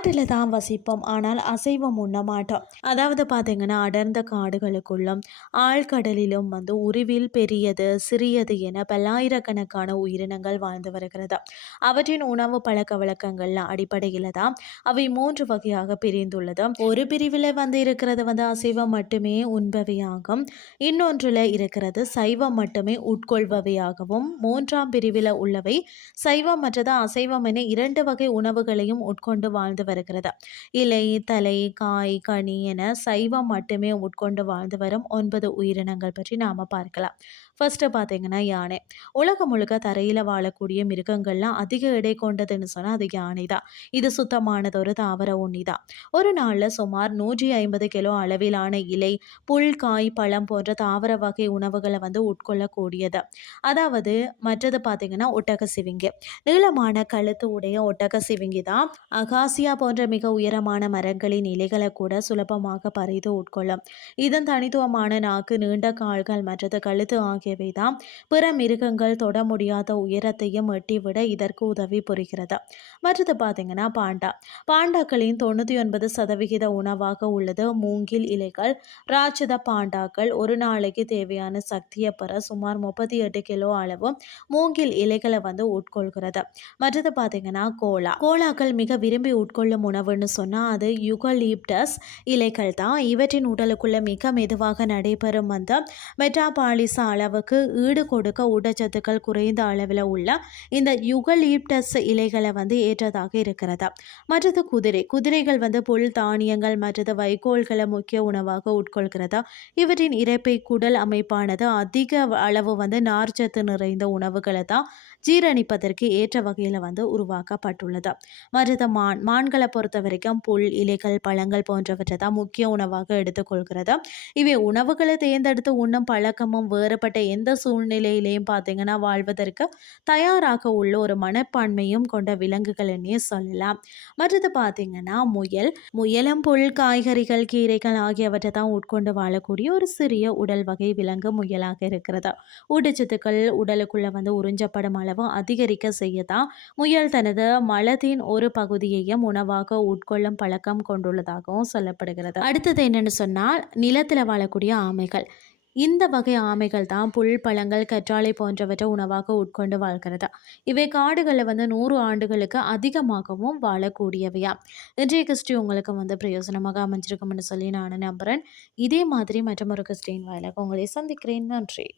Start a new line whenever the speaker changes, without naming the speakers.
தான் வசிப்போம். ஆனால் அசைவம் உண்ண மாட்டோம். அதாவது பார்த்தீங்கன்னா அடர்ந்த காடுகளுக்குள்ளும் ஆழ்கடலிலும் வந்து உருவில் பெரியது சிறியது என பல்லாயிரக்கணக்கான உயிரினங்கள் வாழ்ந்து வருகிறது. அவற்றின் உணவு பழக்க வழக்கங்கள் அடிப்படையில் தான் அவை மூன்று வகையாக பிரிந்துள்ளது. ஒரு பிரிவில் வந்து இருக்கிறது வந்து அசைவம் மட்டுமே உண்பவையாகும். இன்னொன்றில் இருக்கிறது சைவம் மட்டுமே உட்கொள்பவையாகவும். மூன்றாம் பிரிவில் உள்ளவை சைவம் மற்றது அசைவம் என இரண்டு வகை உணவுகளையும் உட்கொண்டு வாழ்ந்து வருகிறது இலை தலை காய் கனி என சைவம் மட்டுமே உட்கொண்டு வாழ்ந்து வரும் ஒன்பது உயிரினங்கள் பற்றி நாம் பார்க்கலாம். ஃபஸ்ட்டு பார்த்தீங்கன்னா யானை. உலகம் முழுக்க தரையில் வாழக்கூடிய மிருகங்கள்லாம் அதிக எடை கொண்டதுன்னு சொன்னால் அது யானை தான். இது சுத்தமானது ஒரு தாவர உண்ணி தான். ஒரு நாளில் சுமார் நூற்றி ஐம்பது கிலோ அளவிலான இலை புல் காய் பழம் போன்ற தாவர வகை உணவுகளை வந்து உட்கொள்ளக்கூடியது. அதாவது மற்றது பார்த்தீங்கன்னா ஒட்டக சிவிங்கி. நீளமான கழுத்து உடைய ஒட்டக சிவிங்கி தான் அகாசியா போன்ற மிக உயரமான மரங்களின் இலைகளை கூட சுலபமாக பறித்து உட்கொள்ளும். இதன் தனித்துவமான நாக்கு நீண்ட கால்கள் மற்றது கழுத்து ஆகியவை தான் பிற மிருகங்கள் தொட முடியாத உயரத்தையும் எட்டிவிட இதற்கு உதவி புரிகிறது. மற்றது பார்த்தீங்கன்னா பாண்டா. பாண்டாக்களின் தொண்ணூற்றி ஒன்பது சதவிகித உணவாக உள்ளது. மூங்கில் இலைகள் ராட்சத பாண்டாக்கள் ஒரு நாளைக்கு தேவையான சக்தியை பெற சுமார் முப்பத்தி எட்டு கிலோ அளவு மூங்கில் இலைகளை வந்து உட்கொள்கிறது. மற்றது பார்த்தீங்கன்னா கோலா. கோலாக்கள் மிக விரும்பி உட்கொள்ளும் உணவுன்னு சொன்னால் அது யுகலீப்டஸ் இலைகள் தான். இவற்றின் உடலுக்குள்ள மிக மெதுவாக நடைபெறும் அந்த மெட்டாபாலிச அளவுக்கு ஈடு கொடுக்க ஊட்டச்சத்துக்கள் குறைந்த அளவில் உள்ள இந்த யுகலீப்டஸ் இலைகளை வந்து ஏற்றதாக இருக்கிறது? மற்றது குதிரை. குதிரைகள் வந்து புல் தானியங்கள் மற்றது வைக்கோல்களை முக்கிய உணவாக உட்கொள்கிறது? இவற்றின் இறைப்பை குடல் அமைப்பானது அதிக அளவு வந்து நார்ச்சத்து நிறைந்த உணவுகளை தான் ஜீரணிப்பதற்கு ஏற்ற வகையில் வந்து உருவாக்கப்பட்டுள்ளது? மற்றது மான். மான்கள் பொறுத்த வரைக்கும் புல் இலைகள் பழங்கள் போன்றவற்றை தான் முக்கிய உணவாக எடுத்துக்கொள்கிறது. இவை உணவுகளை தேர்ந்தெடுத்து உண்ணும் பழக்கமும் வேறுபட்ட எந்த சூழ்நிலையிலையும் பார்த்தீங்கன்னா வாழ்வதற்கு தயாராக உள்ள ஒரு மனப்பான்மையும் கொண்ட விலங்குகள் என்னே சொல்லலாம். மற்றது பார்த்தீங்கன்னா முயல். முயலும் புல் காய்கறிகள் கீரைகள் ஆகியவற்றை தான் உட்கொண்டு வாழக்கூடிய ஒரு சிறிய உடல் வகை விலங்கு முயலாக இருக்கிறது. ஊட்டச்சத்துக்கள் உடலுக்குள்ள வந்து உறிஞ்சப்படும் அளவு அதிகரிக்க செய்யதான் முயல் தனது மலத்தின் ஒரு பகுதியையும் உணவு உணவாக உட்கொள்ளும் பழக்கம் கொண்டுள்ளதாகவும் சொல்லப்படுகிறது. அடுத்தது என்னன்னு சொன்னால் நிலத்தில் வாழக்கூடிய ஆமைகள். இந்த வகை ஆமைகள் தான் புல் பழங்கள் கற்றாழை போன்றவற்றை உணவாக உட்கொண்டு வாழ்கிறது. இவை காடுகளில் வந்து நூறு ஆண்டுகளுக்கு அதிகமாகவும் வாழக்கூடியவையா? இன்றைய கிறிஸ்டி உங்களுக்கு வந்து பிரயோஜனமாக அமைஞ்சிருக்கும்னு சொல்லி நான் நம்புகிறேன் இதே மாதிரி மற்றொரு கிறிஸ்டின் வாயிலாக உங்களை சந்திக்கிறேன். நன்றி.